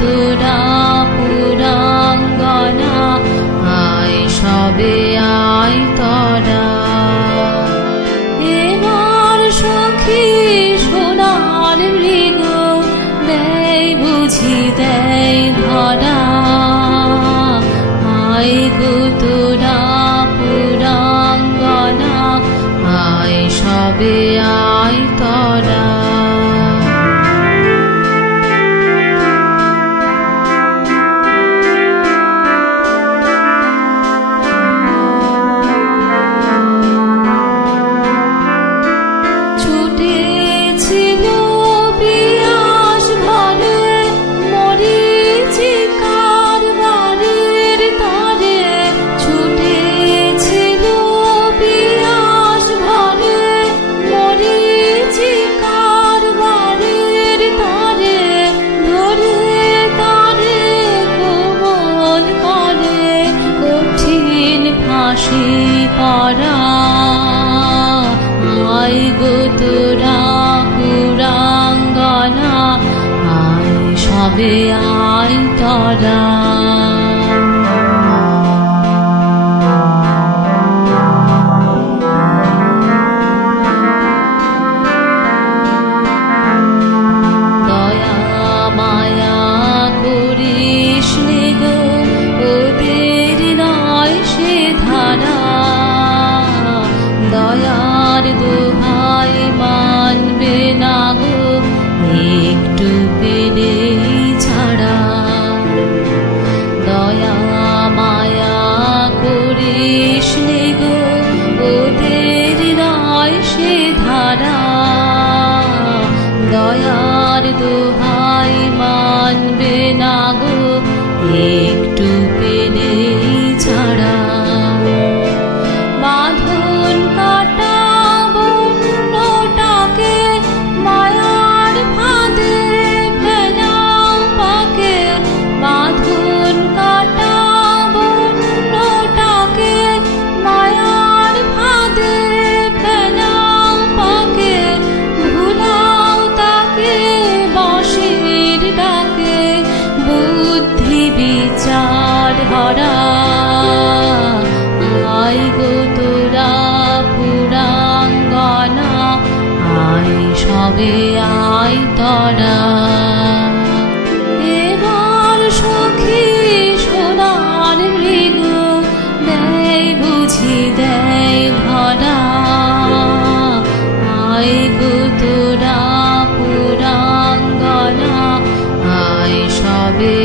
তোরা পুরাঙ্গনা, আয় সবে আয় তোরা। এবার সখী সোনার মৃগ দেয় বুঝি দেয় ধরা, আয় তোরা পুরাঙ্গনা, আয় সবে আয় তোরা। পরা আয় তোরা পুরাঙ্গনা, আয় সবে আয় তোরা। দয়া মায়া করিস নে গো, ওদের নয় সে ধারা, দয়ার দোহাই মানবে না গো একটু পেলেই ছাড়া। দয়া মায়া করিস নে গো, ওদের নয় সে ধারা, দয়ার দোহাই মানবে না গো একটু পেলেই ছাড়া। বাঁধন কাটা বন্যটাকে মায়ার ফাঁদে ফেলাও পাকে, বাঁধন কাটা বন্যটাকে মায়ার ফাঁদে ফেলাও পাকে, ভুলাও তাকে বাঁশির ডাকে বুদ্ধি বিচার হরা, আয় তোরা পুরাঙ্গনা, আয় সবে আয় তোরা। এবার সখী সোনার মৃগ দেয় বুঝি দেয় ধরা, আয় তোরা পুরাঙ্গনা, আয় সবে